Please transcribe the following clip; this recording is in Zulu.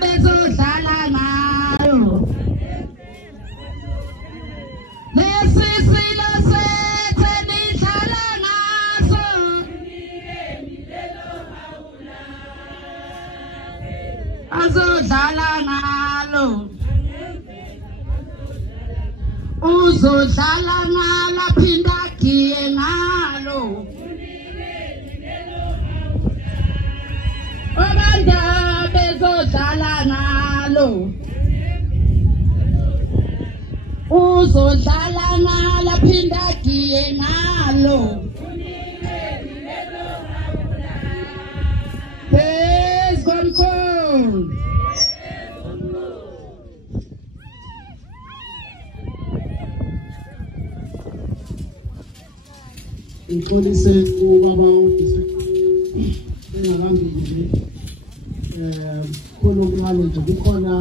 bezodlala ngayo lesisilo sethu nidlala ngaso azodlala ngalo uzodlala ngalo phinda giye ngalo obanda bezodlala ngalo uzodlala ngalo phinda giye ngalo Inkolise ubaba engakambili khona umncane nje kukhona